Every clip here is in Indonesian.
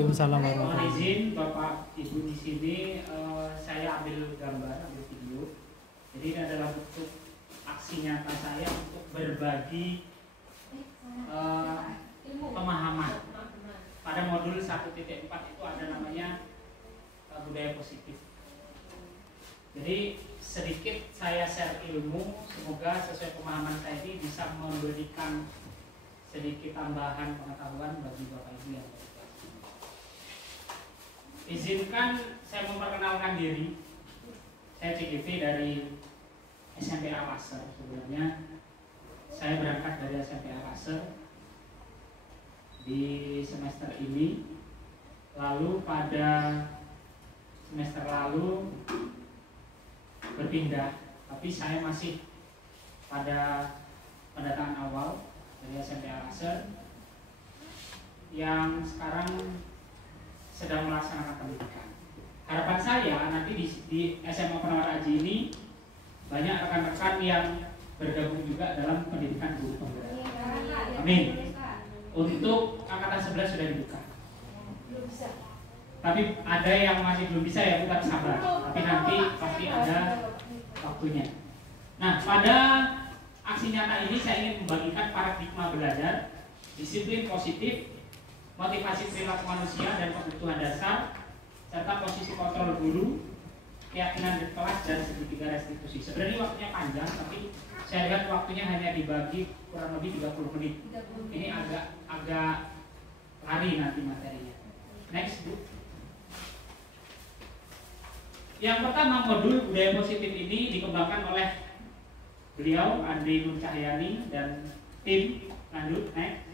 Waalaikumsalam Mohon izin Bapak Ibu di sini saya ambil gambar, ambil video. Jadi ini adalah bentuk aksi nyata saya untuk berbagi pemahaman. Pada modul 1.4 itu ada namanya budaya positif. Jadi sedikit saya share ilmu, semoga sesuai pemahaman saya ini bisa memberikan sedikit tambahan pengetahuan bagi Bapak Ibu yang ada di kelas ini. Izinkan saya memperkenalkan diri. Saya CGV dari SMP Al-Azhar. Sebenarnya saya berangkat dari SMP Al-Azhar di semester ini. Lalu pada semester lalu berpindah, tapi saya masih pada pendataan awal dari SMP Al-Azhar yang sekarang sedang melaksanakan pendidikan. Harapan saya nanti di SMA Penawar Aji ini banyak rekan-rekan yang bergabung juga dalam pendidikan guru penggerak. Amin. Untuk angkatan 11 sudah dibuka. Tapi ada yang masih belum bisa ya, tetap sabar. Tapi nanti pasti ada waktunya. Nah, pada aksi nyata ini saya ingin membagikan paradigma belajar, disiplin positif, motivasi perilaku manusia dan kebutuhan dasar, serta posisi kontrol guru, keyakinan di kelas dan segitiga restitusi. Sebenarnya waktunya panjang, tapi saya lihat waktunya hanya dibagi kurang lebih 30 menit. Ini agak lari nanti materinya. Next, Bu. Yang pertama, modul budaya positif ini dikembangkan oleh beliau Andri Nur Cahyani dan tim. Lanjut, next.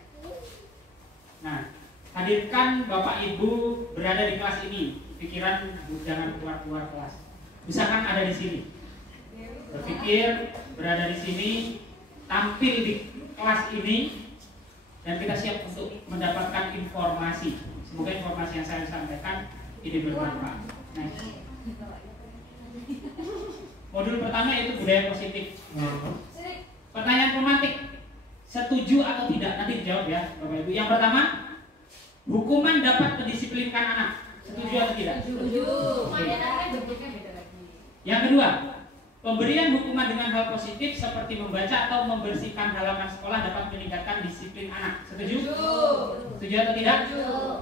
Nah, hadirkan Bapak Ibu berada di kelas ini. Pikiran jangan keluar kelas. Misalkan ada di sini, berpikir berada di sini, tampil di kelas ini, dan kita siap untuk mendapatkan informasi. Semoga informasi yang saya sampaikan ini bermanfaat. Next. Modul pertama yaitu budaya positif. Pertanyaan pemantik, setuju atau tidak? Nanti dijawab ya Bapak Ibu. Yang pertama, hukuman dapat mendisiplinkan anak. Setuju atau tidak? Setuju. Yang kedua, pemberian hukuman dengan hal positif seperti membaca atau membersihkan halaman sekolah dapat meningkatkan disiplin anak. Setuju? Setuju atau tidak?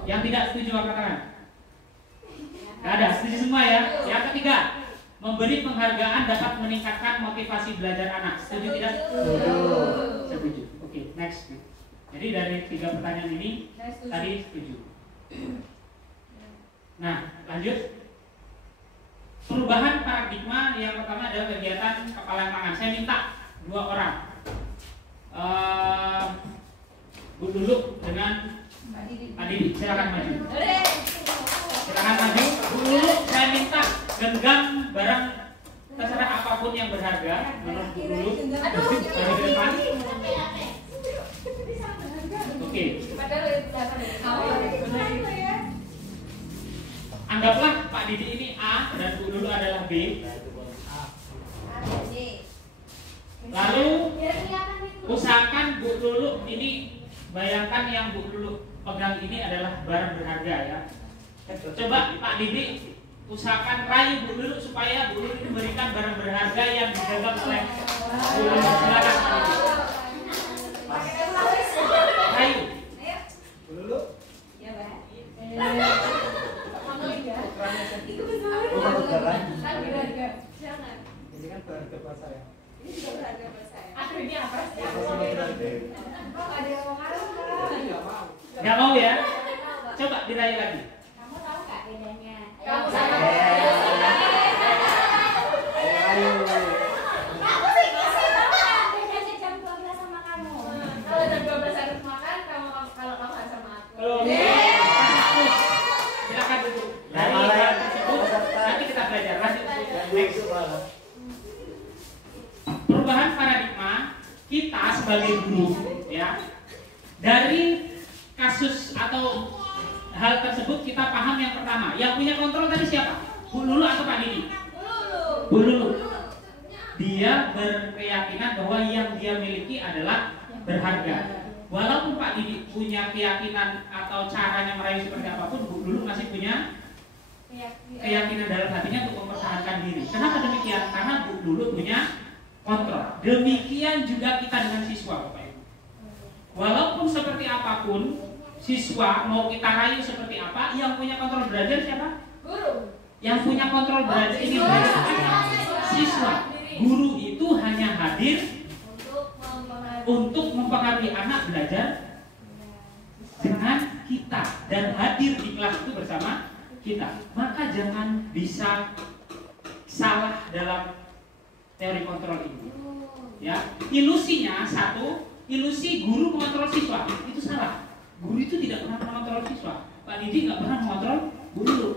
Yang tidak setuju angkat tangan. Gak ada, setuju semua ya. Yang ketiga, memberi penghargaan dapat meningkatkan motivasi belajar anak. Setuju tidak? Setuju. Oke, next. Jadi dari 3 pertanyaan ini tadi setuju. Nah, lanjut. Perubahan paradigma yang pertama adalah kegiatan kepala tangan. Saya minta 2 orang. Bu Lulu dengan Pak Didi, silakan maju. Silakan maju. Bu Lulu, saya minta genggam barang terserah apapun yang berharga menurut Bu Lulu. Maju ke depan. Oke. Anggaplah Pak Didi ini A dan Bu Lulu adalah B. Lalu usahakan Bu Lulu ini, bayangkan yang Bu Lulu pegang ini adalah barang berharga ya. Coba Pak Didi usahakan rayu Bu Lulu supaya Bu Lulu memberikan barang berharga yang digenggam oleh Bu Lulu. Silakan Pak Didi. Rayu. Bu Lulu. Ya, Pak. Itu berharga. Jangan. Ini kan berharga buat saya. Ini juga berharga buat saya. Aduh, ini apa sih? Oh, ada yang mau ngaruh kan? Nggak mau. Nggak mau ya? Coba dirayu lagi. Kamu tahu nggak bedanya? Kamu tahu. Ayo. Kamu sih kasih banget. Bedanya jam 12 sama kamu. Kalau jam 12 harus makan, kalau kamu harus sama aku. Kalau silakan duduk. Dari hal tersebut nanti kita belajar. Lanjut. Next. Perubahan paradigma kita sebagai guru ya. Dari kasus atau hal tersebut kita paham yang pertama. Yang punya kontrol tadi siapa? Bu Lulu atau Pak Didi? Bu Lulu. Dia berkeyakinan bahwa yang dia miliki adalah berharga. Walaupun Pak Didi punya keyakinan atau caranya merayu seperti apapun, Bu Lulu masih punya keyakinan dalam hatinya untuk mempertahankan diri. Kenapa demikian? Karena Bu Lulu punya kontrol. Demikian juga kita dengan siswa, Bapak Ibu. Walaupun seperti apapun, siswa mau kita rayu seperti apa, yang punya kontrol belajar siapa? Guru. Yang punya kontrol belajar ini belajar siswa. Guru itu hanya hadir untuk mempengaruhi anak belajar dengan kita dan hadir di kelas itu bersama kita. Maka jangan bisa salah dalam teori kontrol ini. Ya, ilusinya satu, ilusi guru mengontrol siswa itu salah. Guru itu tidak pernah mengontrol siswa. Pak Didi nggak pernah mengontrol guru.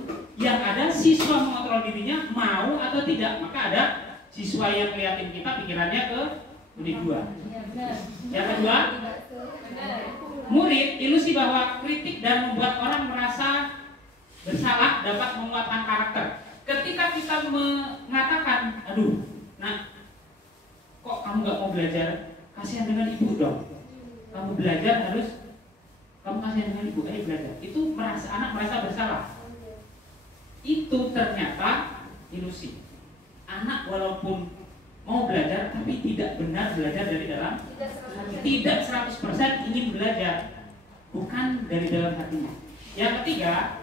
Yang ada siswa mengontrol dirinya mau atau tidak. Maka ada siswa yang ngeliatin kita pikirannya ke unit 2. Yang kedua, murid ilusi bahwa kritik dan membuat orang merasa bersalah dapat menguatkan karakter. Ketika kita mengatakan, aduh, nah, kok kamu nggak mau belajar? Kasihan dengan ibu dong. Kamu belajar harus, kamu kasihan dengan ibu, belajar. Itu anak merasa bersalah. Itu ternyata ilusi. Anak walaupun mau belajar tapi tidak benar belajar dari dalam, tidak 100% ingin belajar, bukan dari dalam hatinya. Yang ketiga,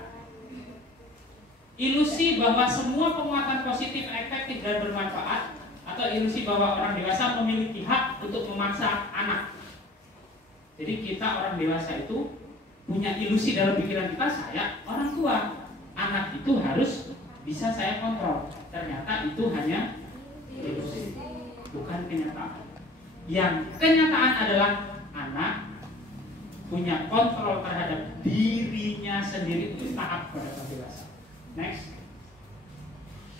ilusi bahwa semua penguatan positif, efektif dan bermanfaat, atau ilusi bahwa orang dewasa memiliki hak untuk memaksa anak. Jadi kita orang dewasa itu punya ilusi dalam pikiran kita, saya orang tua, anak itu harus bisa saya kontrol. Ternyata itu hanya ilusi, bukan kenyataan. Yang kenyataan adalah anak punya kontrol terhadap dirinya sendiri untuk taat pada orang dewasa. Next.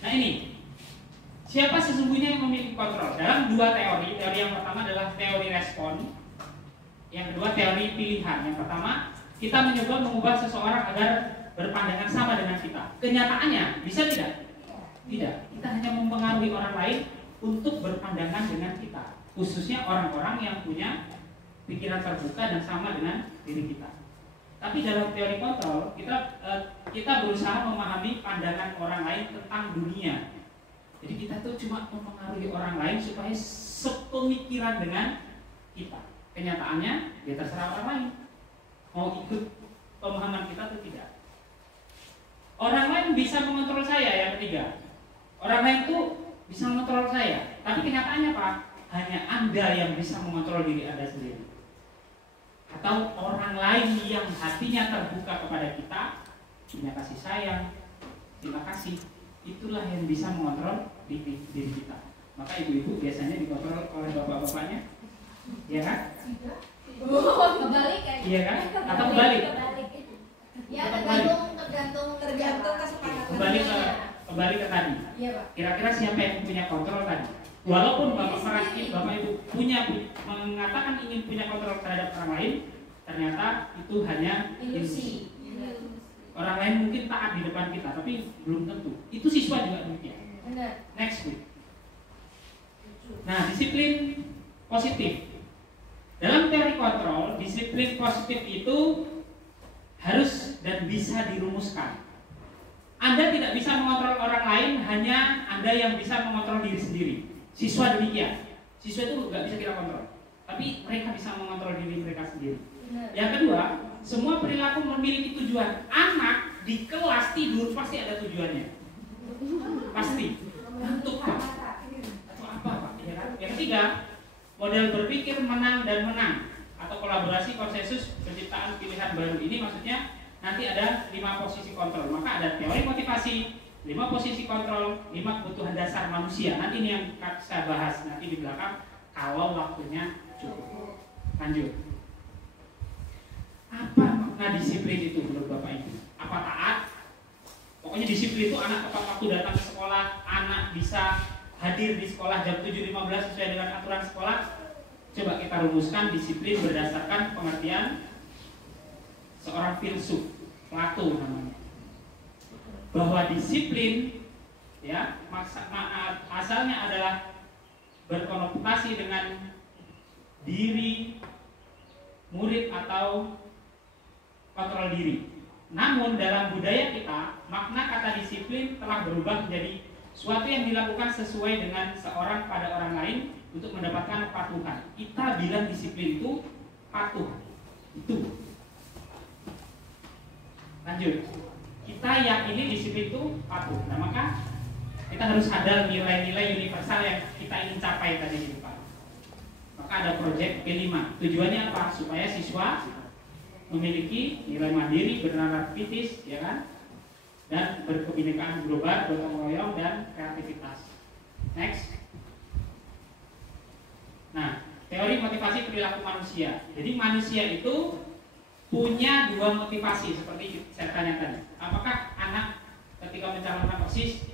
Nah ini, siapa sesungguhnya yang memiliki kontrol? Dalam dua teori. Teori yang pertama adalah teori respon, yang kedua teori pilihan. Yang pertama, kita mencoba mengubah seseorang agar berpandangan sama dengan kita. Kenyataannya bisa tidak? Tidak. Kita hanya mempengaruhi orang lain untuk berpandangan dengan kita, khususnya orang-orang yang punya pikiran terbuka dan sama dengan diri kita. Tapi dalam teori kontrol, kita berusaha memahami pandangan orang lain tentang dunia. Jadi kita tuh cuma mempengaruhi orang lain supaya sepemikiran dengan kita. Kenyataannya, ya terserah orang lain mau ikut pemahaman kita atau tidak. Orang lain bisa mengontrol saya. Yang ketiga, orang lain tuh bisa mengontrol saya. Tapi kenyataannya Pak, hanya Anda yang bisa mengontrol diri Anda sendiri. Atau orang lain yang hatinya terbuka kepada kita, punya kasih sayang, terima kasih, itulah yang bisa mengontrol diri kita. Maka ibu-ibu biasanya dikontrol oleh bapak-bapaknya, ya kan? Kebalik kan? Iya kan? Atau kebalik? Ya tergantung kesepakatan. Kembali ke tadi. Iya, Pak. Kira-kira siapa yang punya kontrol tadi? Walaupun bapak ibu punya mengatakan ingin punya kontrol terhadap orang lain, ternyata itu hanya ilusi. Orang lain mungkin taat di depan kita, tapi belum tentu. Itu siswa juga demikian. Benar. Next week. Nah, disiplin positif. Dalam teori kontrol, disiplin positif itu harus dan bisa dirumuskan. Anda tidak bisa mengontrol orang lain, hanya Anda yang bisa mengontrol diri sendiri. Siswa demikian. Siswa itu nggak bisa kita kontrol, tapi mereka bisa mengontrol diri mereka sendiri. Yang kedua, semua perilaku memiliki tujuan. Anak di kelas tidur pasti ada tujuannya. Pasti. Untuk apa? Atau apa, Pak? Ya kan? Yang ketiga, model berpikir menang dan menang atau kolaborasi konsensus penciptaan pilihan baru ini maksudnya nanti ada 5 posisi kontrol. Maka ada teori motivasi, 5 posisi kontrol, 5 kebutuhan dasar manusia. Nanti ini yang saya bahas nanti di belakang kalau waktunya cukup. Lanjut. Apa makna disiplin itu menurut Bapak Ibu? Apa taat? Pokoknya disiplin itu anak tepat waktu datang ke sekolah, anak bisa hadir di sekolah jam 7.15 sesuai dengan aturan sekolah. Coba kita rumuskan disiplin berdasarkan pengertian seorang filsuf, Plato namanya. Bahwa disiplin ya asalnya adalah berkonotasi dengan dirimu murid atau kontrol diri. Namun dalam budaya kita, makna kata disiplin telah berubah menjadi suatu yang dilakukan sesuai dengan seorang pada orang lain untuk mendapatkan kepatuhan. Kita bilang disiplin itu patuh. Itu. Lanjut. Kita yakini disiplin itu patuh. Nah, maka kita harus sadar nilai-nilai universal yang kita ingin capai tadi di depan. Maka ada proyek P5. Tujuannya apa? Supaya siswa memiliki nilai mandiri, bernalar kritis, ya kan? Dan berkebinekaan global, gotong royong, dan kreativitas. Next. Nah, teori motivasi perilaku manusia. Jadi manusia itu punya dua motivasi seperti saya tanya tadi. Apakah anak ketika mencalonkan OSIS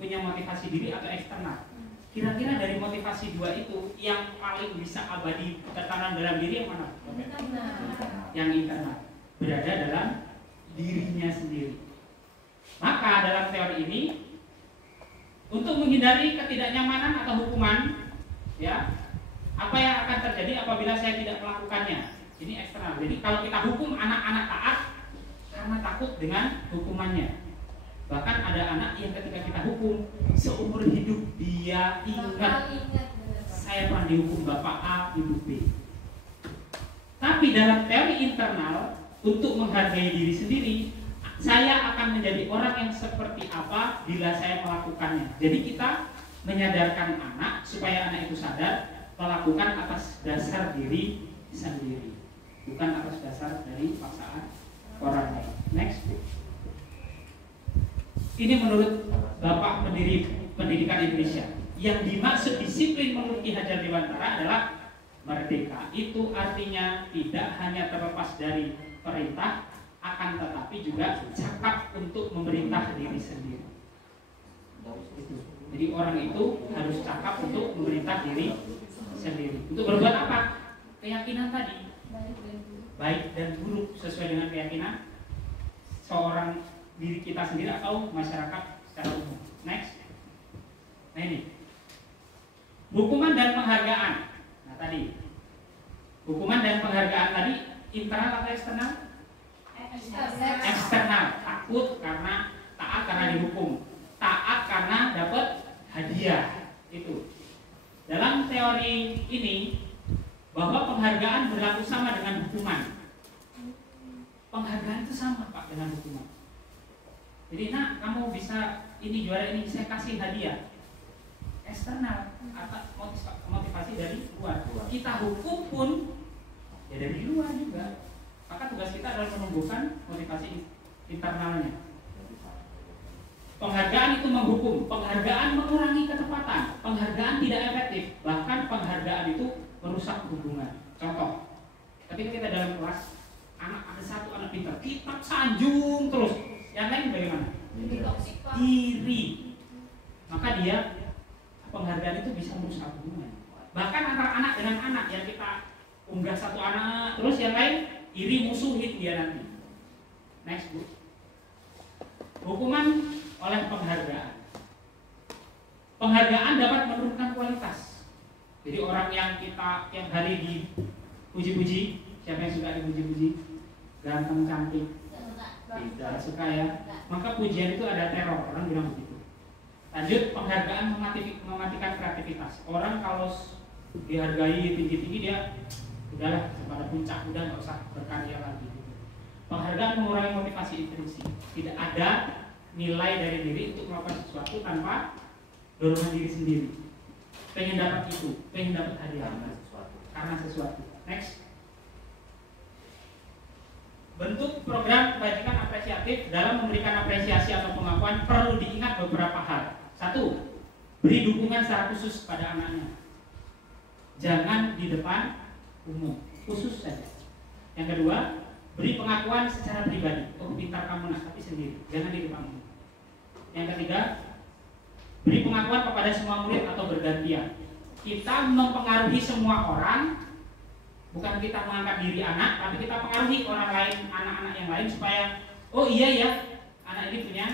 punya motivasi diri atau eksternal? Kira-kira dari motivasi dua itu yang paling bisa abadi tertanam dalam diri yang mana? Yang internal, berada dalam dirinya sendiri. Maka dalam teori ini, untuk menghindari ketidaknyamanan atau hukuman, ya, apa yang akan terjadi apabila saya tidak melakukannya? Ini eksternal. Jadi kalau kita hukum anak-anak taat karena takut dengan hukumannya. Bahkan ada anak yang ketika kita hukum seumur hidup dia ingat saya pernah dihukum bapak A, ibu B. Tapi dalam teori internal, untuk menghargai diri sendiri, saya akan menjadi orang yang seperti apa bila saya melakukannya. Jadi kita menyadarkan anak supaya anak itu sadar melakukan atas dasar diri sendiri, bukan atas dasar dari paksaan orang lain. Next. Ini menurut Bapak pendiri pendidikan Indonesia. Yang dimaksud disiplin menurut Ki Hajar Dewantara adalah merdeka. Itu artinya tidak hanya terlepas dari perintah, akan tetapi juga cakap untuk memerintah diri sendiri. Jadi orang itu harus cakap untuk memerintah diri sendiri. Untuk berbuat apa? Keyakinan tadi, baik dan buruk sesuai dengan keyakinan seorang diri kita sendiri atau masyarakat secara umum. Next. Nah ini hukuman dan penghargaan. Nah tadi hukuman dan penghargaan tadi internal atau eksternal? Eksternal. Takut karena taat karena dihukum, taat karena dapat hadiah. Itu dalam teori ini bahwa penghargaan berlaku sama dengan hukuman. Penghargaan itu sama Pak dengan hukuman. Jadi nak kamu bisa ini juara ini, saya kasih hadiah. Eksternal atau motivasi dari luar. Kita hukum pun ya dari luar juga. Maka tugas kita adalah menumbuhkan motivasi internalnya. Penghargaan itu menghukum, penghargaan mengurangi ketepatan, penghargaan tidak efektif, bahkan penghargaan itu merusak hubungan. Contoh, ketika kita dalam kelas, ada satu anak pintar, kita sanjung terus. Yang lain bagaimana? Iri. Maka dia penghargaan itu bisa merusak hubungan. Bahkan antara anak dengan anak yang kita unggah satu anak, terus yang lain iri musuhin dia nanti. Next Bu. Hukuman oleh penghargaan. Penghargaan dapat menurunkan kualitas. Jadi orang yang kita tiap hari dipuji-puji, siapa yang suka dipuji-puji? Ganteng, cantik. Tidak suka ya. Maka pujian itu ada teror, orang bilang begitu. Lanjut, penghargaan mematikan kreativitas. Orang kalau dihargai tinggi-tinggi dia udahlah pada puncak, udah nggak usah berkarya lagi. Penghargaan mengurangi motivasi intrinsik. Tidak ada nilai dari diri untuk melakukan sesuatu tanpa dorongan diri sendiri. Pengen dapat itu, pengen dapat hadiah karena sesuatu. Next. Bentuk program kebajikan apresiatif dalam memberikan apresiasi atau pengakuan perlu diingat beberapa hal. Satu, beri dukungan secara khusus pada anaknya. Jangan di depan umum, khusus saja. Yang kedua, beri pengakuan secara pribadi. Oh, pintar kamu nak, tapi sendiri, jangan di depan umum. Yang ketiga, beri pengakuan kepada semua murid atau bergantian. Kita mempengaruhi semua orang. Bukan kita mengangkat diri anak, tapi kita pengaruhi orang lain, anak-anak yang lain supaya oh iya ya, anak ini punya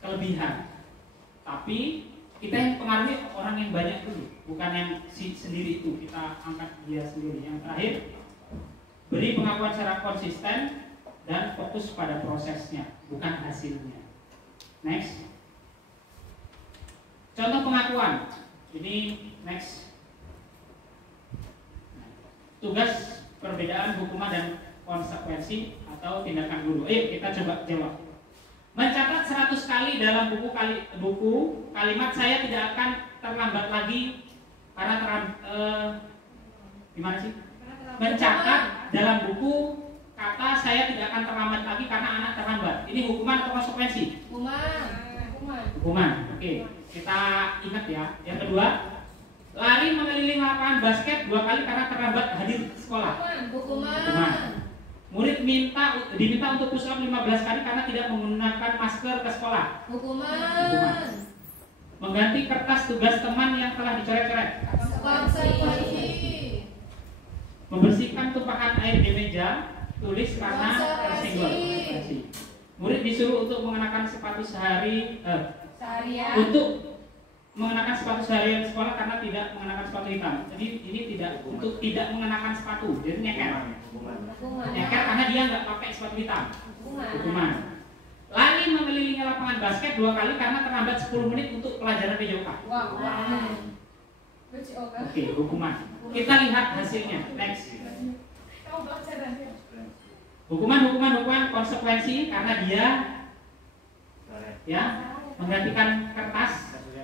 kelebihan. Tapi kita yang pengaruhi orang yang banyak dulu, bukan yang sendiri itu kita angkat dia sendiri. Yang terakhir, beri pengakuan secara konsisten dan fokus pada prosesnya, bukan hasilnya. Next. Contoh pengakuan. Ini next. Tugas, perbedaan, hukuman dan konsekuensi atau tindakan guru. Kita coba jawab. Mencatat 100 kali dalam buku kalimat saya tidak akan terlambat lagi karena gimana sih? Mencatat dalam buku kata saya tidak akan terlambat lagi karena anak terlambat. Ini hukuman atau konsekuensi? Hukuman. Oke, kita ingat ya. Yang kedua, lari mengelilingi lapangan basket 2 kali karena terlambat hadir sekolah. Hukuman. Murid diminta untuk push up 15 kali karena tidak menggunakan masker ke sekolah. Hukuman. Mengganti kertas tugas teman yang telah dicoret-coret. Membersihkan tumpahan air di meja tulis karena tersenggol. Murid disuruh untuk mengenakan sepatu untuk mengenakan sepatu seharian di sekolah karena tidak mengenakan sepatu hitam. Jadi ini untuk tidak mengenakan sepatu, jadi nyeker. Nyeker karena dia nggak pakai sepatu hitam. Hukuman. Lari mengelilingi lapangan basket 2 kali karena terlambat 10 menit untuk pelajaran PJOK. Oke, hukuman. Kita lihat hasilnya. Next. Hukuman konsekuensi karena dia menggantikan kertas,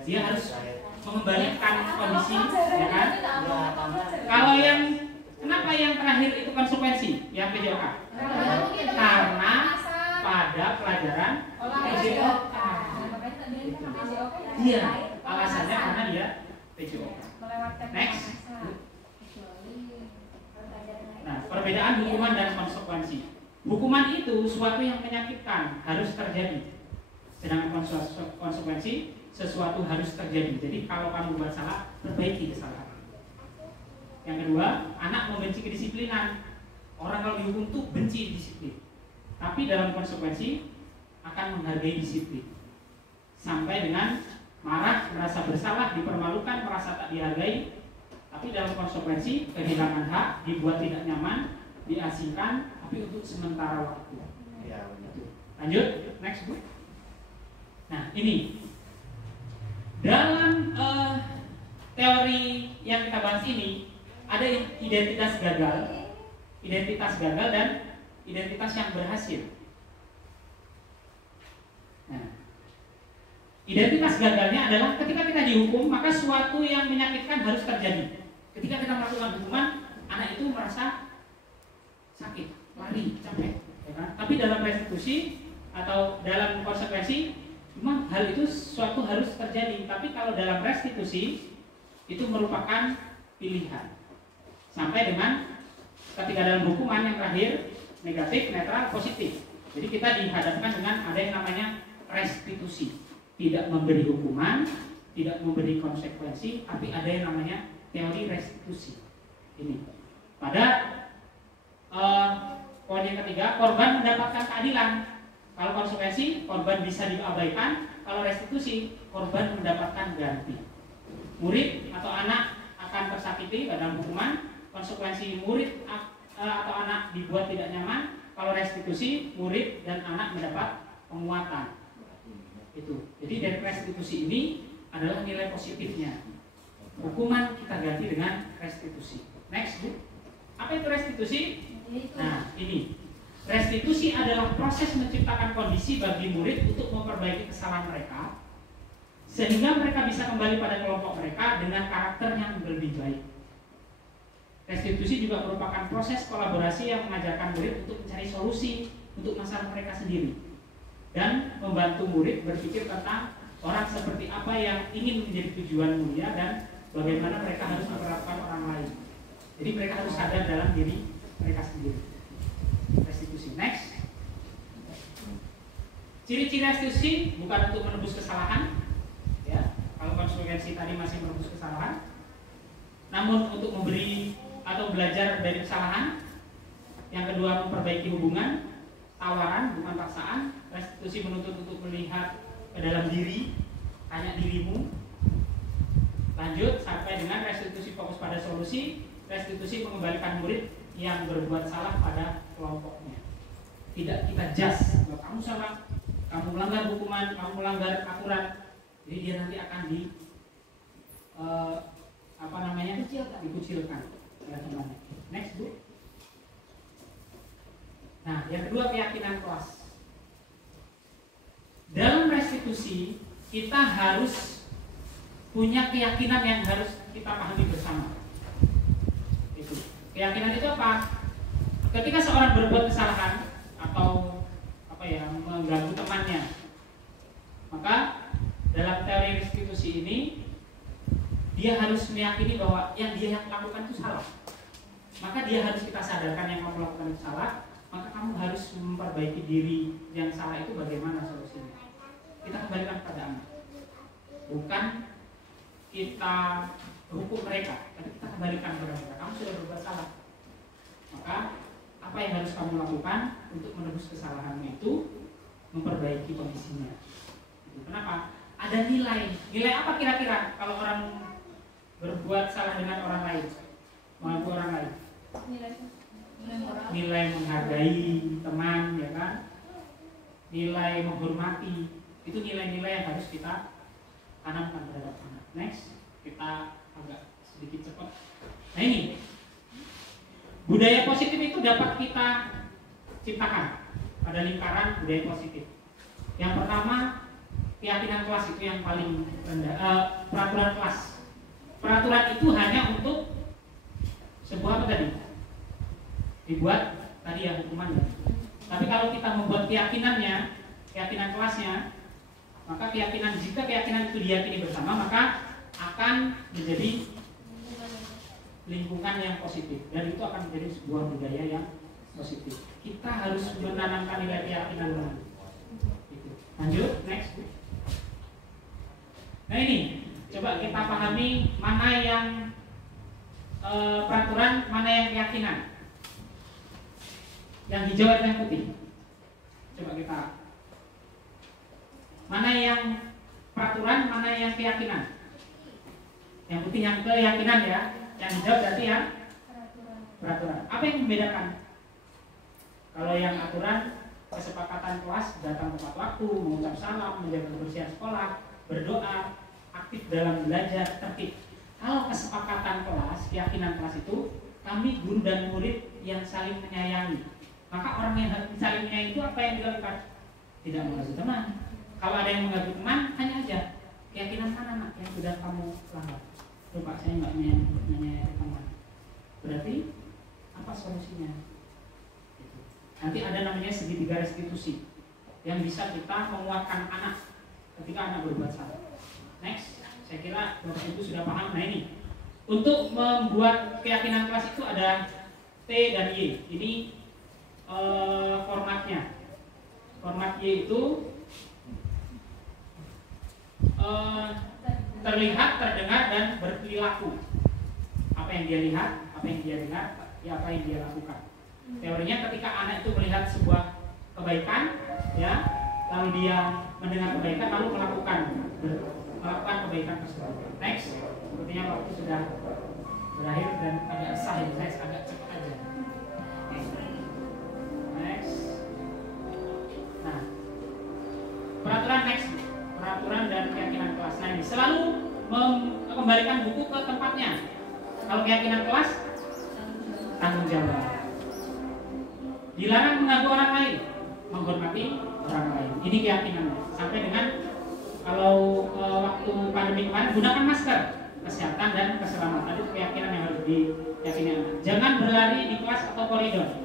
dia harus mengembalikan kondisi, ya kan? Kalau kenapa yang terakhir itu konsekuensi, yang PJOK? Karena pada pelajaran PJOK. Iya, alasannya karena dia PJOK. Next. Nah, perbedaan hukuman dan konsekuensi. Hukuman itu sesuatu yang menyakitkan, harus terjadi. Sedangkan konsekuensi sesuatu harus terjadi. Jadi kalau kamu buat salah, perbaiki kesalahan. Yang kedua, anak membenci kedisiplinan. Orang kalau dihukum tuh benci disiplin. Tapi dalam konsekuensi akan menghargai disiplin. Sampai dengan marah, merasa bersalah, dipermalukan, merasa tak dihargai. Tapi dalam konsekuensi kehilangan hak, dibuat tidak nyaman, diasingkan, tapi untuk sementara waktu. Lanjut, next Bu. Nah ini dalam teori yang kita bahas ini ada identitas gagal dan identitas yang berhasil. Nah, identitas gagalnya adalah ketika kita dihukum maka sesuatu yang menyakitkan harus terjadi. Ketika kita melakukan hukuman, anak itu merasa sakit, lari, capek, ya kan? Tapi dalam restitusi atau dalam konsekuensi, memang hal itu suatu harus terjadi. Tapi kalau dalam restitusi itu merupakan pilihan. Sampai dengan ketika dalam hukuman yang terakhir negatif, netral, positif. Jadi kita dihadapkan dengan ada yang namanya restitusi. Tidak memberi hukuman, tidak memberi konsekuensi, tapi ada yang namanya teori restitusi. Ini pada poin yang ketiga, korban mendapatkan keadilan. Kalau konsekuensi, korban bisa diabaikan. Kalau restitusi, korban mendapatkan ganti. Murid atau anak akan tersakiti dalam hukuman. Konsekuensi murid atau anak dibuat tidak nyaman. Kalau restitusi, murid dan anak mendapat penguatan. Itu. Jadi dari restitusi ini adalah nilai positifnya. Hukuman kita ganti dengan restitusi. Next Bu. Apa itu restitusi? Nah ini. Restitusi adalah proses menciptakan kondisi bagi murid untuk memperbaiki kesalahan mereka sehingga mereka bisa kembali pada kelompok mereka dengan karakter yang lebih baik. Restitusi juga merupakan proses kolaborasi yang mengajarkan murid untuk mencari solusi untuk masalah mereka sendiri dan membantu murid berpikir tentang orang seperti apa yang ingin menjadi tujuan mulia dan bagaimana mereka harus memperlakukan orang lain. Jadi mereka harus sadar dalam diri mereka sendiri. Restitusi. Next. Ciri-ciri restitusi bukan untuk menebus kesalahan, ya. Kalau konsekuensi tadi masih menebus kesalahan, namun untuk memberi atau belajar dari kesalahan. Yang kedua, memperbaiki hubungan, tawaran bukan paksaan. Restitusi menuntut untuk melihat ke dalam diri, tanya dirimu. Lanjut sampai dengan restitusi fokus pada solusi. Restitusi mengembalikan murid yang berbuat salah pada kelompoknya. Tidak kita judge, kalau kamu salah, kamu melanggar hukuman, kamu melanggar aturan, jadi dia nanti akan dikucilkan oleh temannya. Next, Bu. Nah, yang kedua, keyakinan kelas. Dalam restitusi kita harus punya keyakinan yang harus kita pahami bersama. Itu. Keyakinan itu apa? Ketika seorang berbuat kesalahan atau mengganggu temannya, maka dalam teori restitusi ini dia harus meyakini bahwa yang dia lakukan itu salah. Maka dia harus kita sadarkan yang kamu lakukan itu salah. Maka kamu harus memperbaiki diri yang salah itu bagaimana solusinya. Kita kembalikan kepada anak. Bukan kita hukum mereka, tapi kita kembalikan kepada mereka. Kamu sudah berbuat salah. Maka apa yang harus kamu lakukan untuk menebus kesalahanmu itu memperbaiki kondisinya. Kenapa? Ada nilai. Nilai apa kira-kira kalau orang berbuat salah dengan orang lain, mengganggu orang lain? Nilai menghargai teman, ya kan? Nilai menghormati. Itu nilai-nilai yang harus kita tanamkan terhadap anak. Next, kita agak sedikit cepat. Nah ini, budaya positif itu dapat kita ciptakan pada lingkaran budaya positif. Yang pertama, keyakinan kelas itu yang paling rendah. Peraturan kelas. Peraturan itu hanya untuk sebuah apa tadi? Dibuat tadi ya hukumannya. Tapi kalau kita membuat keyakinan kelasnya, maka jika keyakinan itu diyakini bersama, maka akan menjadi lingkungan yang positif dan itu akan menjadi sebuah budaya yang positif. Kita harus menanamkan nilai keyakinan. Lanjut, next. Nah ini, coba kita pahami mana yang peraturan, mana yang keyakinan. Yang hijau atau yang putih? Coba kita. Mana yang peraturan, mana yang keyakinan? Yang putih yang keyakinan ya. Yang hijau berarti yang peraturan. Apa yang membedakan? Kalau yang aturan, kesepakatan kelas, datang tepat waktu, mengucap salam, menjaga kebersihan sekolah, berdoa, aktif dalam belajar, tertib. Kalau kesepakatan kelas, keyakinan kelas itu, kami guru dan murid yang saling menyayangi. Maka orang yang saling menyayangi itu apa yang dilakukan? Tidak mengganggu teman. Kalau ada yang mengganggu teman, tanya aja. Keyakinan mana nak yang sudah kamu langgar? Coba saya nggak menyayangi teman. Berarti apa solusinya? Nanti ada namanya segitiga restitusi yang bisa kita menguatkan anak ketika anak berbuat salah. Next, saya kira Bapak Ibu sudah paham. Nah ini, untuk membuat keyakinan kelas itu ada T dan Y. Ini formatnya. Format Y itu terlihat, terdengar, dan berperilaku. Apa yang dia lihat, apa yang dia dengar, ya apa yang dia lakukan. Teorinya ketika anak itu melihat sebuah kebaikan, ya, lalu dia mendengar kebaikan, lalu melakukan kebaikan tersebut. Next, sepertinya waktu sudah berakhir dan agak sah, saya agak cepat aja. Next. Nah, peraturan next, peraturan dan keyakinan kelas. Nah ini selalu mengembalikan buku ke tempatnya. Kalau keyakinan kelas, tanggung jawab. Dilarang mengganggu orang lain, menghormati orang lain. Ini keyakinannya. Sampai dengan kalau waktu pandemi kemarin gunakan masker, kesehatan dan keselamatan itu keyakinan yang harus diyakini anak. Jangan berlari di kelas atau koridor.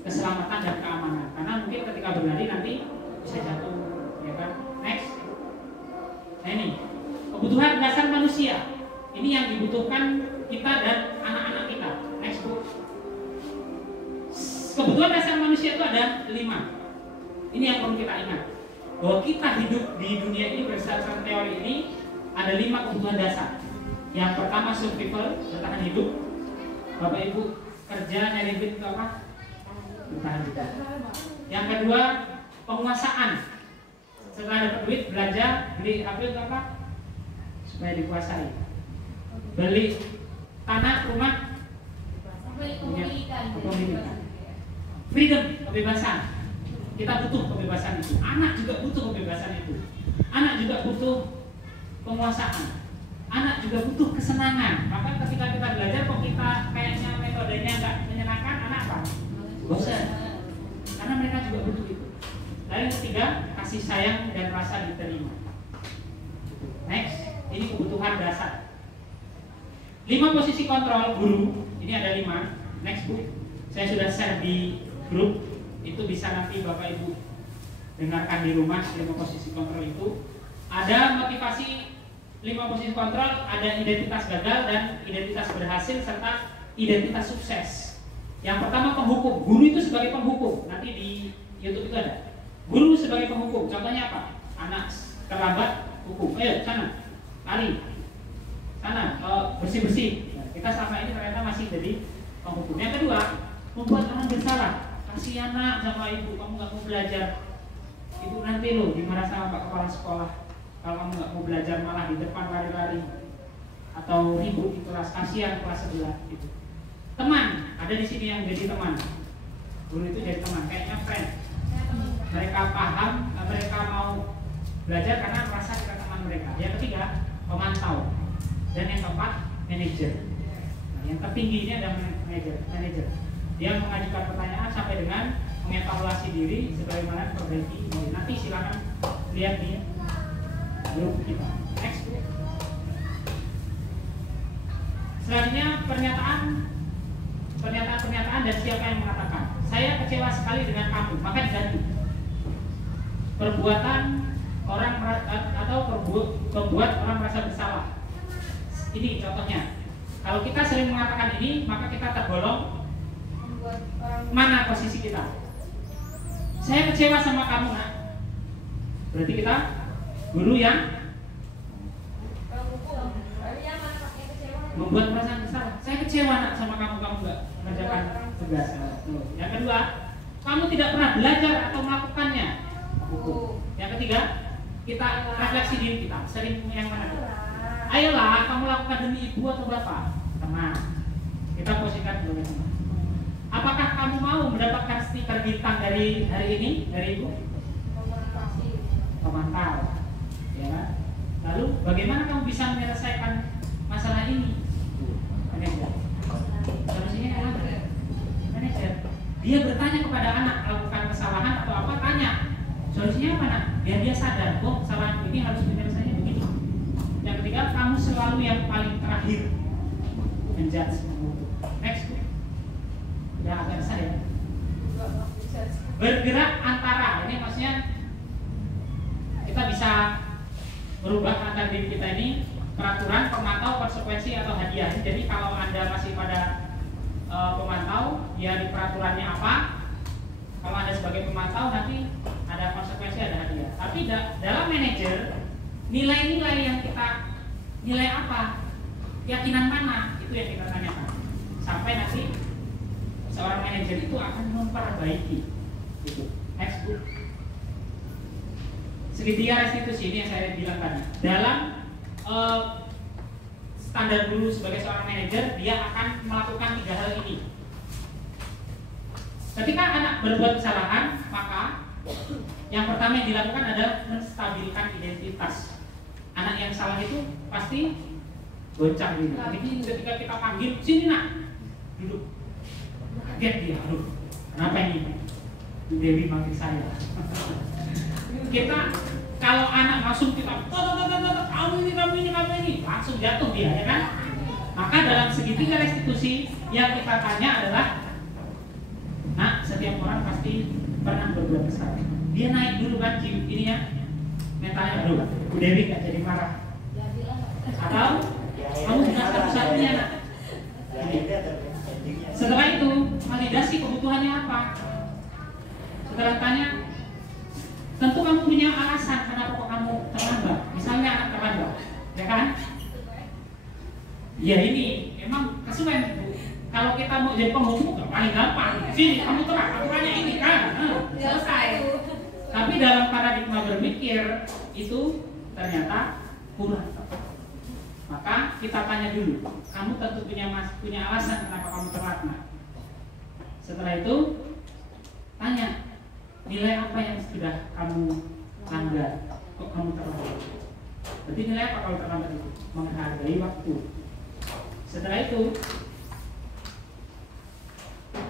Keselamatan dan keamanan. Karena mungkin ketika berlari nanti bisa jatuh, ya kan? Next. Nah ini kebutuhan dasar manusia. Ini yang dibutuhkan kita dan anak-anak kita. Next Bu. Kebutuhan dasar manusia itu ada 5. Ini yang perlu kita ingat. Bahwa kita hidup di dunia ini berdasarkan teori ini ada 5 kebutuhan dasar. Yang pertama survival, bertahan hidup. Bapak Ibu kerja nyari duit itu apa? Bertahan hidup. Yang kedua penguasaan. Setelah dapat duit belanja, beli apa itu apa? Supaya dikuasai. Beli tanah, rumah, punya freedom, kebebasan. Kita butuh kebebasan itu. Anak juga butuh kebebasan itu. Anak juga butuh penguasaan. Anak juga butuh kesenangan. Maka ketika kita belajar kok kita kayaknya metodenya nggak menyenangkan, anak apa? Bosan. Karena mereka juga butuh itu. Lalu yang ketiga, kasih sayang dan rasa diterima. Next, ini kebutuhan dasar. 5 posisi kontrol guru, ini ada 5. Next Bu, saya sudah share di grup, itu bisa nanti Bapak Ibu dengarkan di rumah. 5 posisi kontrol itu ada motivasi. 5 posisi kontrol, ada identitas gagal dan identitas berhasil serta identitas sukses. Yang pertama penghukum, guru itu sebagai penghukum. Nanti di YouTube itu ada. Guru sebagai penghukum, contohnya apa? Anak terlambat, hukum. Ayo sana, lari. Sana, bersih-bersih. Nah, kita selama ini ternyata masih jadi penghukum. Yang kedua, membuat orang bersalah. Kasih anak sama ibu, kamu nggak mau belajar. Ibu nanti loh dimarah sama Pak Kepala Sekolah. Kalau kamu nggak mau belajar malah di depan lari-lari atau ribut di kelas, kasihan kelas sebelah gitu. Teman, ada di sini yang jadi teman. Guru itu jadi teman, kayaknya friend. Mereka paham, mereka mau belajar karena merasa kita teman mereka. Yang ketiga, pemantau. Dan yang keempat, manajer. Nah, yang tertinggi ini ada manajer. Dia mengajukan pertanyaan sampai dengan mengevaluasi diri sebagaimana perbaiki diri. Nanti silakan lihat di grup kita. Next. Selanjutnya pernyataan dan siapa yang mengatakan. Saya kecewa sekali dengan kamu, maka diganti. Perbuatan orang atau membuat orang merasa bersalah. Ini contohnya. Kalau kita sering mengatakan ini, maka kita tergolong mana posisi kita? Saya kecewa sama kamu, nak. Berarti kita guru yang membuat perasaan bersalah. Saya kecewa nak sama kamu nggak mengerjakan tugas. Yang kedua, kamu tidak pernah belajar atau melakukannya. Yang ketiga, kita refleksi diri kita. Sering yang mana? Ayolah, kamu lakukan demi ibu atau bapak. Teman. Kita posisikan dulu teman. Apakah kamu mau mendapatkan stiker bintang dari hari ini dari ibu? Pemantau. Ya kan? Lalu bagaimana kamu bisa menyelesaikan masalah ini? Manajer. Solusinya apa? Manajer. Dia bertanya kepada anak melakukan kesalahan atau apa, tanya. Solusinya apa nak? Biar dia sadar, oh kesalahan ini harus menyelesaikannya begini. Yang ketiga, kamu selalu yang paling terakhir menjudge. Next. Ya agak besar ya. Bergerak antara, ini maksudnya kita bisa merubah antar diri kita ini peraturan, pemantau, konsekuensi atau hadiah. Jadi kalau Anda masih pada pemantau, ya di peraturannya apa? Kalau Anda sebagai pemantau nanti ada konsekuensi, ada hadiah. Tapi dalam manajer, nilai-nilai yang kita nilai apa? Keyakinan mana? Itu yang kita tanyakan. Sampai nanti seorang manajer itu akan memperbaiki. Itu. Next book. Segitiga restitusi ini yang saya bilang tadi. Dalam standar guru sebagai seorang manajer, dia akan melakukan 3 hal ini. Ketika anak berbuat kesalahan, maka yang pertama yang dilakukan adalah menstabilkan identitas. Anak yang salah itu pasti goncang dulu. Jadi ketika kita panggil, sini nak, duduk. Kaget dia, aduh, kenapa ini? Dewi panggil saya. Kita kalau anak langsung kita, kamu ini, langsung jatuh dia, ya kan? Maka dalam segitiga restitusi yang kita tanya adalah, nah setiap orang pasti pernah berbuat kesalahan. Dia naik dulu kan, ini ya, mentalnya, aduh, Bu Dewi nggak jadi marah. Atau kamu bukan satu-satunya nak. Setelah itu validasi kebutuhannya apa. Setelah tanya, tentu kamu punya alasan kenapa kok kamu terlambat. Misalnya anak terlambat, ya kan? Ya ini emang kesuwen. Kalau kita mau jadi penghukum paling gampang. Sini kamu telah aturannya ini kan. Selesai. Tapi dalam paradigma berpikir itu ternyata kurang. Maka kita tanya dulu, kamu tentu punya alasan kenapa kamu telat. Setelah itu Tanya, nilai apa yang sudah kamu langgar? Kok kamu terlambat? Berarti nilai apa kalau terlambat itu? Menghargai waktu. Setelah itu,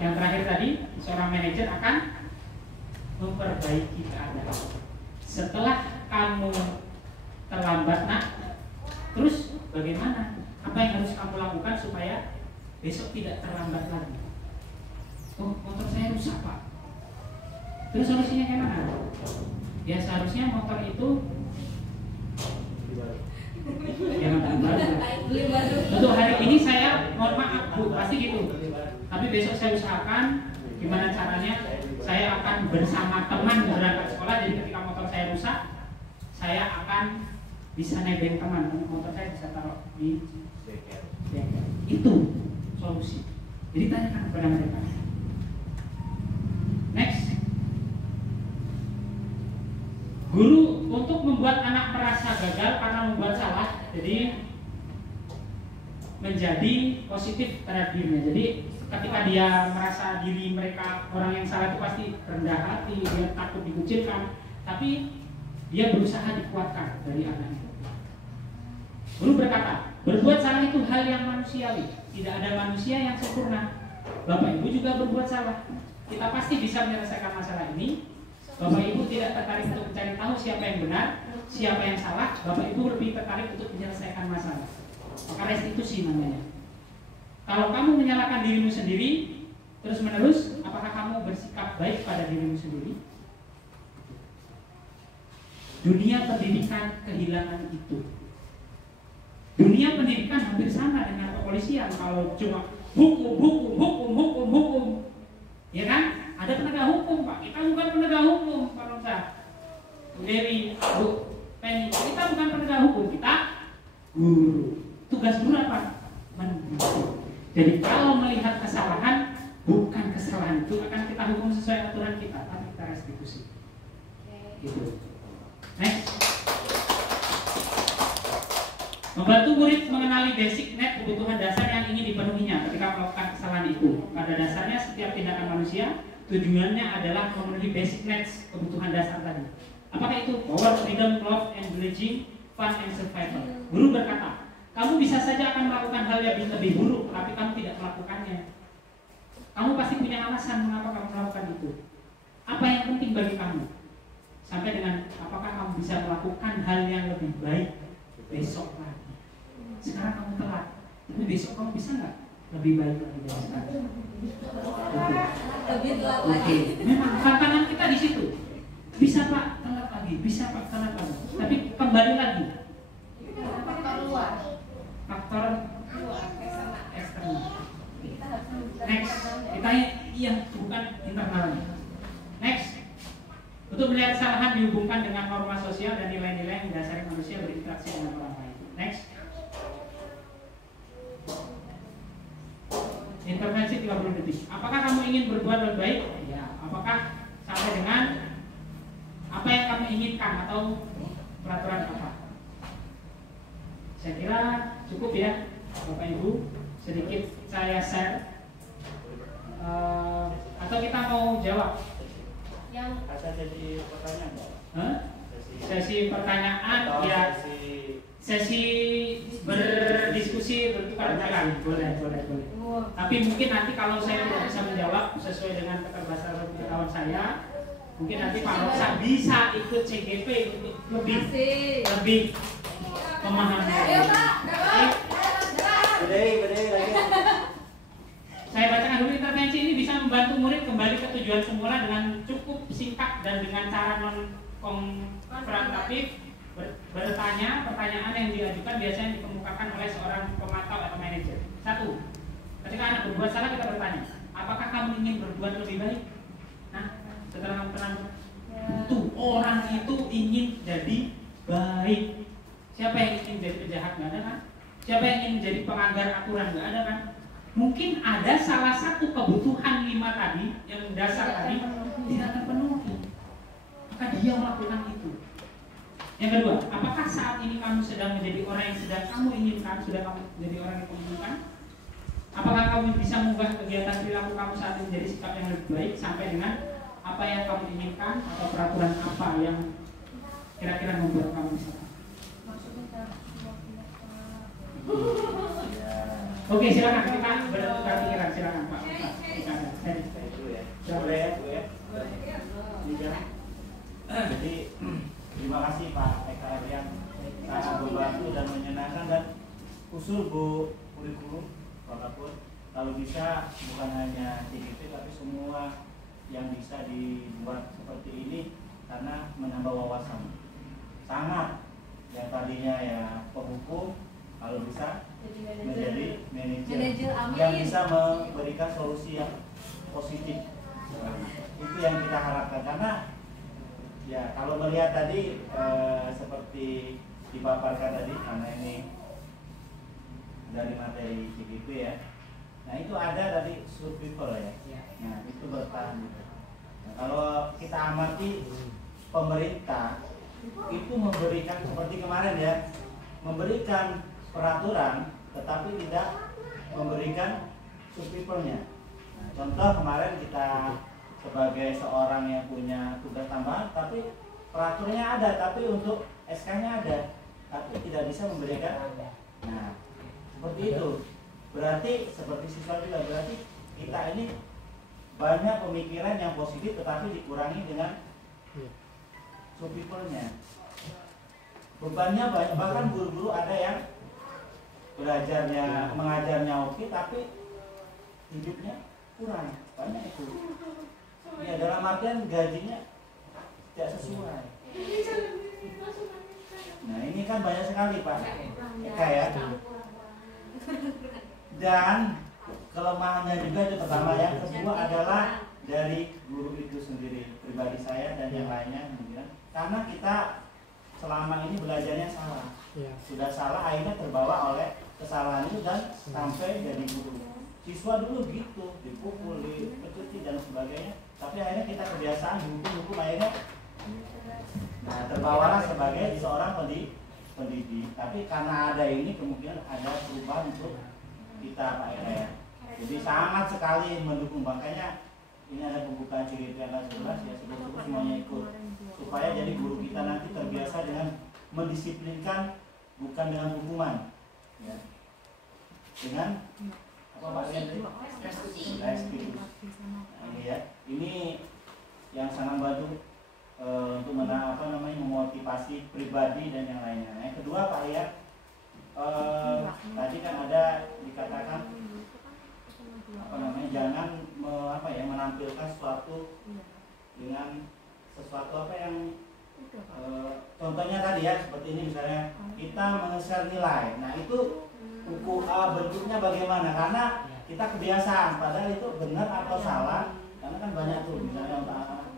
yang terakhir tadi, seorang manajer akan memperbaiki keadaan. Setelah kamu terlambat, nak, terus bagaimana? Apa yang harus kamu lakukan supaya besok tidak terlambat lagi? Oh, motor saya rusak, Pak. Terus solusinya gimana? Ya seharusnya motor itu jangan beli baru. Untuk hari ini saya mohon maaf Bu, pasti gitu. Tapi besok saya usahakan gimana caranya saya akan bersama teman berangkat sekolah. Jadi ketika motor saya rusak, saya akan bisa nebeng teman. Motor saya bisa taruh di bengkel. Itu solusi. Jadi tanyakan kepada mereka. Next. Guru untuk membuat anak merasa gagal karena membuat salah, jadi menjadi positif terhadap dirinya. Jadi ketika dia merasa diri mereka orang yang salah itu pasti rendah hati, dia takut dikucilkan, tapi dia berusaha dikuatkan dari anak itu. Guru berkata, berbuat salah itu hal yang manusiawi, tidak ada manusia yang sempurna. Bapak Ibu juga berbuat salah. Kita pasti bisa menyelesaikan masalah ini. Bapak Ibu tidak tertarik untuk mencari tahu siapa yang benar, siapa yang salah. Bapak Ibu lebih tertarik untuk menyelesaikan masalah. Maka restitusi namanya. Kalau kamu menyalahkan dirimu sendiri terus menerus, apakah kamu bersikap baik pada dirimu sendiri? Dunia pendidikan kehilangan itu. Dunia pendidikan hampir sama dengan kepolisian. Kalau cuma hukum, ya kan? Ada penegak hukum, Pak. Kita bukan penegak hukum, Pak Rosa. Dewi, Bu, Penny. Kita bukan penegak hukum, kita guru. Tugas guru apa? Mendidik. Jadi kalau melihat kesalahan, bukan kesalahan itu akan kita hukum sesuai aturan kita, tapi kita restitusi. Gitu. Next. Membantu murid mengenali basic net kebutuhan dasar yang ingin dipenuhinya ketika melakukan kesalahan itu. Pada dasarnya setiap tindakan manusia tujuannya adalah memenuhi basic needs, kebutuhan dasar tadi. Apakah itu? Power, freedom, love, and bridging, fun, and survival. Guru berkata, kamu bisa saja akan melakukan hal yang lebih buruk, tapi kamu tidak melakukannya. Kamu pasti punya alasan mengapa kamu melakukan itu. Apa yang penting bagi kamu? Sampai dengan apakah kamu bisa melakukan hal yang lebih baik besok lagi. Sekarang kamu telat, tapi besok kamu bisa nggak lebih baik lagi dari sekarang? Oke. Memang tantangan kita di situ. Bisa Pak telat lagi, bisa Pak telat lagi. Tapi kembali lagi. Faktor luar. Faktor eksternal. Next, kita yang bukan internalnya. Next, untuk melihat kesalahan dihubungkan dengan norma sosial dan nilai-nilai yang mendasari manusia berinteraksi dengan orang lain. Next. Intervensi 30 detik. Apakah kamu ingin berbuat lebih baik? Ya. Apakah sampai dengan apa yang kamu inginkan atau peraturan apa? Saya kira cukup ya, Bapak Ibu. Sedikit saya share. Atau kita mau jawab? Yang Ada sesi pertanyaan nggak? Sesi pertanyaan ya. Sesi berdiskusi bertukar pikiran boleh. Tapi mungkin nanti kalau saya tidak bisa menjawab sesuai dengan keterbatasan pengetahuan saya, mungkin nanti Pak Rosa bisa ikut CGP untuk lebih memahami. Berdiri lagi. Saya bacakan dulu. Intervensi ini bisa membantu murid kembali ke tujuan semula dengan cukup singkat dan dengan cara non-konfrontatif. Bertanya, pertanyaan yang diajukan biasanya dikemukakan oleh seorang pemantau atau manajer. 1. Ketika anak berbuat salah, kita bertanya, apakah kamu ingin berbuat lebih baik? Nah, setelah kamu pernah itu orang itu ingin jadi baik. Siapa yang ingin jadi penjahat? Nggak ada kan? Siapa yang ingin jadi pelanggar aturan? Nggak ada kan? Mungkin ada salah satu kebutuhan 5 tadi yang dasar tadi tidak terpenuhi, maka dia melakukan itu. Yang kedua, apakah saat ini kamu sedang menjadi orang yang sedang kamu inginkan? Sudah kamu menjadi orang yang kamu inginkan? Apakah kamu bisa mengubah kegiatan perilaku kamu saat ini menjadi sikap yang lebih baik sampai dengan apa yang kamu inginkan atau peraturan apa yang kira-kira membuat kamu bisa. Oke, silakan kita bertukar pikiran, silakan Pak. Boleh ya, Bu ya. Jadi terima kasih Pak Eka yang sangat membantu dan menyenangkan, dan usul Bu kurikulum apapun kalau bisa bukan hanya CGP tapi semua yang bisa dibuat seperti ini karena menambah wawasan. Sangat yang tadinya ya penghukum kalau bisa menjadi manajer yang bisa memberikan solusi yang positif. Itu yang kita harapkan, karena ya kalau melihat tadi seperti dipaparkan tadi, karena ini dari materi CGP ya. Nah itu ada tadi survival ya. Nah itu bertahan gitu. Nah, kalau kita amati pemerintah itu memberikan seperti kemarin ya, memberikan peraturan tetapi tidak memberikan survivalnya. Nah, contoh kemarin kita sebagai seorang yang punya tugas tambahan, tapi peraturannya ada, tapi untuk SK-nya ada, tapi tidak bisa memberikan. Nah, seperti itu. Berarti seperti siswa juga, berarti kita ini banyak pemikiran yang positif tetapi dikurangi dengan survivalnya. Bebannya banyak, bahkan guru-guru ada yang belajarnya, mengajarnya oke, tapi hidupnya kurang, banyak itu. Ya dalam artian gajinya tidak sesuai. Nah ini kan banyak sekali Pak Eka ya. Dan kelemahannya juga itu pertama, yang kedua adalah dari guru itu sendiri, pribadi saya dan yang lainnya, karena kita selama ini belajarnya salah, sudah salah akhirnya terbawa oleh kesalahan itu dan sampai jadi guru. Siswa dulu gitu, dipukul, dipecuti dan sebagainya, tapi akhirnya kita kebiasaan dihukum akhirnya terbawalah sebagai seorang pendidik. Tapi karena ada ini kemungkinan ada perubahan untuk kita Pak Eka ya. Jadi sangat sekali mendukung, makanya ini ada pembukaan CGP angka 11 ya, seluruh semuanya ikut supaya jadi guru kita nanti terbiasa dengan mendisiplinkan, bukan dengan hukuman ya. Dengan apa Pak Rian? Restitusi. Nah, ini ya, ini yang sangat membantu untuk memotivasi pribadi dan yang lainnya. Yang kedua Pak Rian, tadi kan ada dikatakan jangan menampilkan sesuatu dengan sesuatu yang contohnya tadi ya, seperti ini misalnya kita meng-share nilai. Nah itu bentuknya bagaimana, karena kita kebiasaan, padahal itu benar atau salah, karena kan banyak tuh misalnya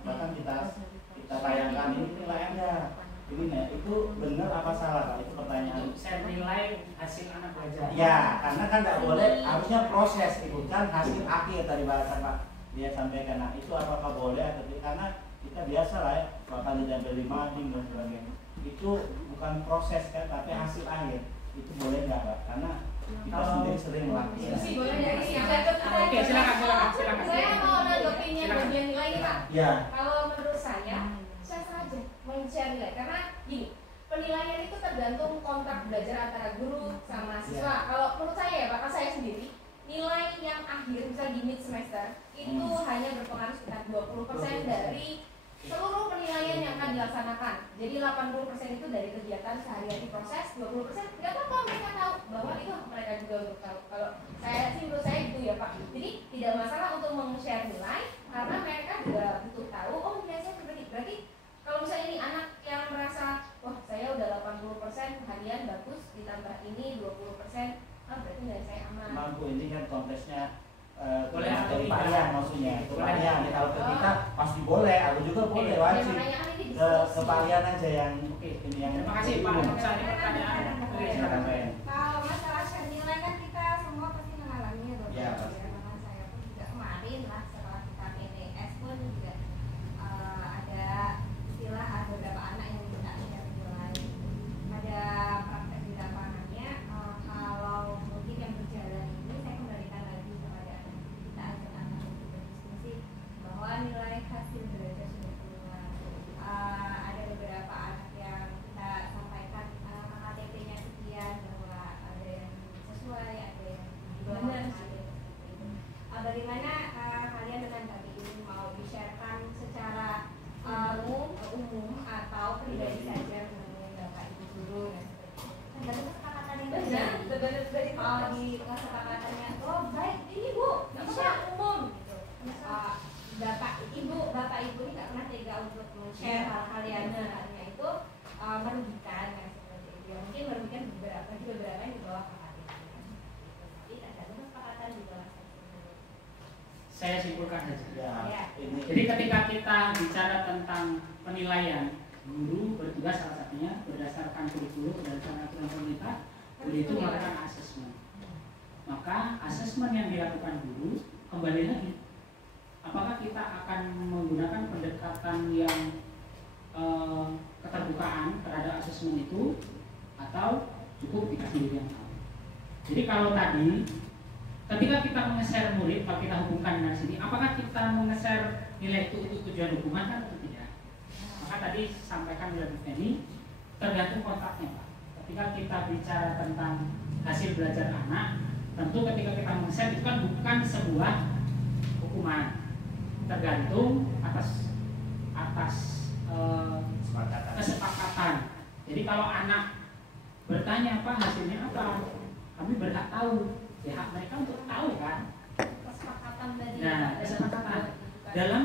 bahkan kita tayangkan ini nilai Anda ini ya, itu benar apa salah Pak? Itu pertanyaan. Saya nilai hasil anak belajar. Ya, karena kan tidak boleh, harusnya proses itu kan hasil akhir tadi bahasa Pak dia sampaikan. Nah itu apakah boleh atau tidak? Karena kita biasa lah ya, bahkan tidak beli mading dan sebagainya. Itu bukan proses kan, tapi hasil akhir. Itu boleh nggak Pak? Karena kita sendiri sering melakukan. Boleh dari siapa? Oke, silakan. Saya mau nanggepinnya bagian nilai nih Pak. Ya. Kalau menurut saya saja men-share nilai, karena gini, penilaian itu tergantung kontrak belajar antara guru sama siswa. Kalau menurut saya ya Pak, saya sendiri nilai yang akhir bisa di mid semester itu hanya berpengaruh sekitar 20% dari seluruh penilaian yang akan dilaksanakan. Jadi 80% itu dari kegiatan sehari-hari proses, 20% nggak apa-apa mereka tahu bahwa itu mereka juga untuk tahu. Kalau saya sih menurut saya gitu ya Pak. Jadi tidak masalah untuk meng-share nilai karena mereka juga butuh tahu, oh nilai saya berarti kalau misalnya ini anak yang merasa, wah saya udah 80% harian bagus, ditambah ini 20%, berarti nilai saya aman. Mampu, ini kan kontesnya boleh dari atau Pak tidak? Rian maksudnya. Ke Pak Rian, kalau ke kita pasti boleh, aku juga boleh, wajib. Ke Pak Rian aja yang ini yang. Terima kasih Pak. Bisa ada pertanyaan? Oke, silakan. Kalau masalah share nilai kan kita semua pasti mengalaminya dong. Ya, Bahkan saya pun juga kemarin lah setelah kita PTS pun juga ada istilah ada beberapa anak yang minta share nilai. Ada praktek di lapangannya. Kalau mungkin yang berjalan ini saya kembalikan lagi kepada kita ajak anak untuk berdiskusi bahwa nilai hasil belajar saya simpulkan saja. Ya, ini. Jadi ketika kita bicara tentang penilaian, guru bertugas salah satunya berdasarkan kurikulum, berdasarkan aturan pemerintah, guru itu melakukan asesmen. Maka asesmen yang dilakukan guru kembali lagi, apakah kita akan menggunakan pendekatan yang keterbukaan terhadap asesmen itu, atau cukup dikasih diri yang tahu. Jadi kalau tadi ketika kita menge-share murid, kalau kita hubungkan dengan sini, apakah kita menge-share nilai itu untuk tujuan hubungan kan atau tidak? Maka tadi sampaikan oleh Bu Feni, tergantung kontaknya Pak. Ketika kita bicara tentang hasil belajar anak, tentu ketika kita menge-share itu kan bukan sebuah hukuman, tergantung atas kesepakatan. Jadi kalau anak bertanya apa hasilnya apa, kami berhak tahu. Ya hak mereka untuk tahu kan. Kesepakatan tadi. Nah, kesepakatan dalam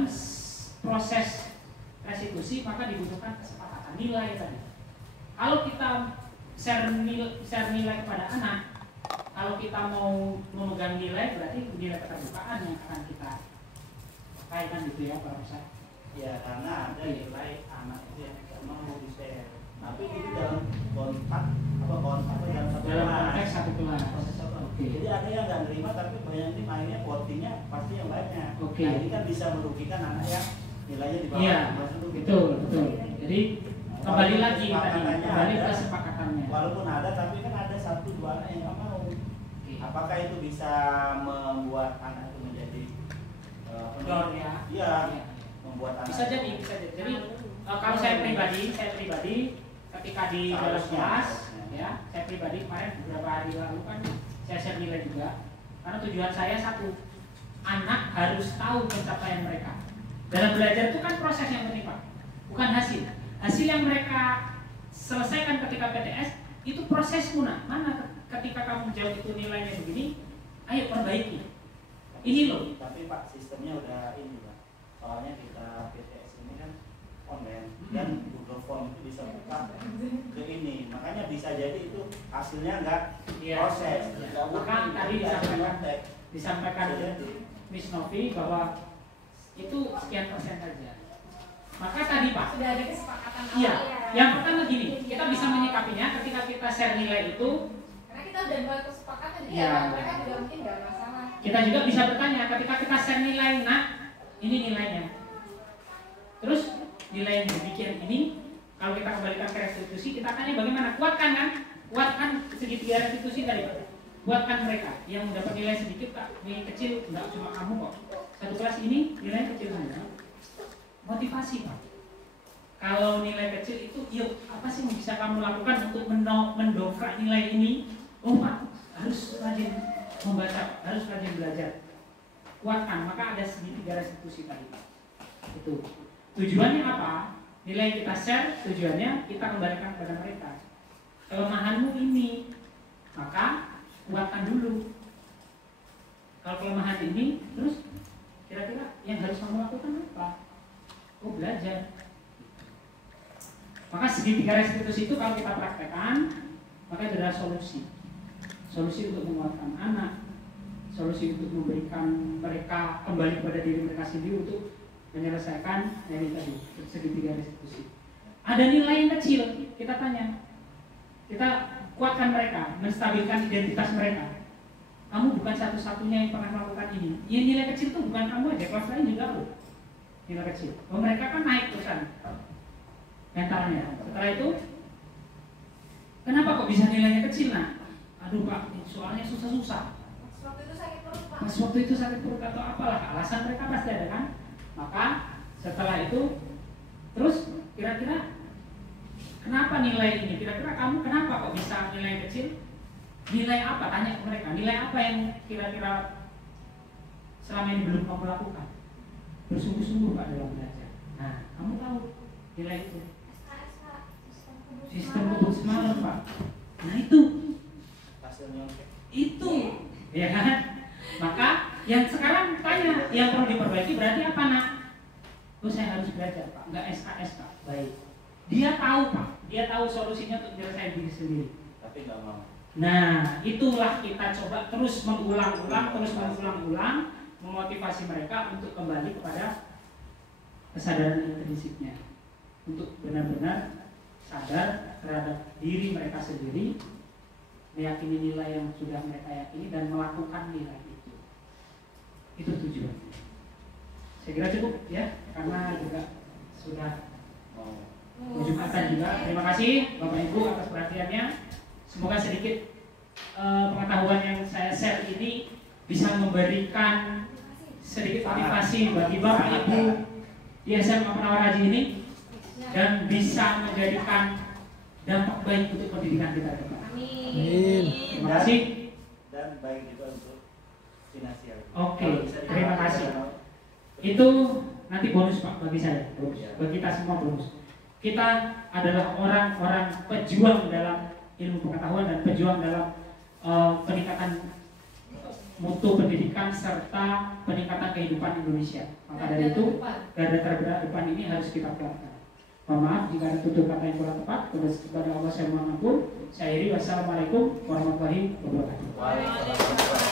proses restitusi maka dibutuhkan kesepakatan nilai tadi. Kalau kita share nilai kepada anak, kalau kita mau memegang nilai berarti nilai keterbukaan yang akan kita pakai kan gitu ya Pak Ustaz. Ya karena ada nilai anak itu yang tidak mau di-share. Tapi itu dalam kontak dalam konteks satu kelas. Okay. Jadi ada yang nggak nerima tapi banyak ini mainnya votingnya pasti yang banyak. Okay. Nah ini kan bisa merugikan anak yang nilainya di bawah. Iya, betul. Jadi kembali lagi tadi, kembali ke kesepakatannya. Walaupun ada tapi kan ada 1-2 anak yang nggak mau. Okay. Apakah itu bisa membuat anak itu menjadi kendor ya? Iya. Membuat anak bisa jadi. Jadi kalau saya pribadi ketika di dalam kelas ya, saya pribadi kemarin beberapa hari lalu kan saya share nilai juga, karena tujuan saya satu, anak harus tahu pencapaian mereka. Dalam belajar itu kan proses yang penting Pak, bukan hasil yang mereka selesaikan ketika PTS itu prosesmu. Nah, mana ketika kamu jawab itu nilainya begini, ayo perbaiki ini loh. Tapi Pak sistemnya udah ini Pak, soalnya kita PTS ini kan online dan Google Form itu bisa buka ke ini, makanya bisa jadi itu hasilnya enggak proses. Ya. Maka tadi disampaikan Miss Novi bahwa itu sekian persen saja. Maka tadi Pak Sudah ada kesepakatan awal. iya, yang pertama gini, kita bisa menyikapinya ketika kita share nilai itu. Karena kita udah buat kesepakatan, jadi Iya. mereka juga mungkin nggak masalah. Kita juga bisa bertanya ketika kita share nilai, nah ini nilainya. Terus nilai yang demikian ini, kalau kita kembalikan ke restitusi, kita tanya bagaimana? Kuatkan kan? Kuatkan segitiga restitusi tadi Pak. Kuatkan mereka yang mendapat nilai sedikit Pak, nilai kecil, enggak cuma kamu kok. Satu kelas ini nilai kecil saja. Motivasi Pak. Kalau nilai kecil itu, yuk apa sih yang bisa kamu lakukan untuk mendongkrak nilai ini? Oh Pak, harus rajin membaca, harus rajin belajar. Kuatkan, maka ada segitiga restitusi tadi Pak. Itu. Tujuannya apa? Nilai yang kita share, tujuannya kita kembalikan kepada mereka. Kelemahanmu ini, maka kuatkan dulu. Kalau kelemahan ini, terus kira-kira yang harus kamu lakukan apa? Oh belajar. Maka segitiga restitusi itu kalau kita praktekkan, maka itu adalah solusi. Solusi untuk menguatkan anak, solusi untuk memberikan mereka kembali kepada diri mereka sendiri untuk menyelesaikan dari tadi segitiga restitusi. Ada nilai yang kecil, kita tanya, kita kuatkan mereka, menstabilkan identitas mereka. Kamu bukan satu-satunya yang pernah melakukan ini. Ya, nilai kecil itu bukan kamu aja, kelas lain juga loh. Nilai kecil. Oh, mereka kan naik terusan mentalnya. Setelah itu, kenapa kok bisa nilainya kecil? Nah, aduh Pak, soalnya susah-susah. Waktu itu sakit perut Pak. Pas waktu itu sakit perut atau apalah, alasan mereka pasti ada kan. Maka setelah itu, terus kira-kira kenapa nilai ini? Kira-kira kamu kenapa kok bisa nilai kecil? Nilai apa? Tanya ke mereka. Nilai apa yang kira-kira selama ini belum kamu lakukan? Bersungguh-sungguh Pak dalam belajar. Nah, kamu tahu nilai itu. Sistem kebut semalam Pak. Nah itu. Itu. Ya kan? Maka yang sekarang tanya, yang perlu diperbaiki berarti apa nak? Oh saya harus belajar Pak, nggak SKS Pak. Baik. Dia tahu Pak, dia tahu solusinya untuk menyelesaikan diri sendiri. Tapi nggak mau. Nah itulah kita coba terus mengulang-ulang, memotivasi mereka untuk kembali kepada kesadaran intrinsipnya, untuk benar-benar sadar terhadap diri mereka sendiri, meyakini nilai yang sudah mereka yakini dan melakukan nilai itu. Itu tujuannya. Saya kira cukup ya, karena juga sudah ujung kata juga. Terima kasih Bapak Ibu atas perhatiannya. Semoga sedikit pengetahuan yang saya share ini bisa memberikan sedikit motivasi bagi Bapak Ibu di SMA Penawar Haji ini dan bisa menjadikan dampak baik untuk pendidikan kita ke depan. Amin. Terima kasih. Dan baik juga untuk finansial. Oke, terima kasih. Itu nanti bonus Pak bagi saya, bonus. Bagi kita semua bonus. Kita adalah orang-orang pejuang dalam ilmu pengetahuan dan pejuang dalam peningkatan mutu pendidikan serta peningkatan kehidupan Indonesia. Maka dari itu garda terdepan ini harus kita kuatkan. Mohon maaf jika ada tutur kata yang kurang tepat. Kepada Allah saya mohon ampun. Saya iri. Wassalamualaikum warahmatullahi wabarakatuh.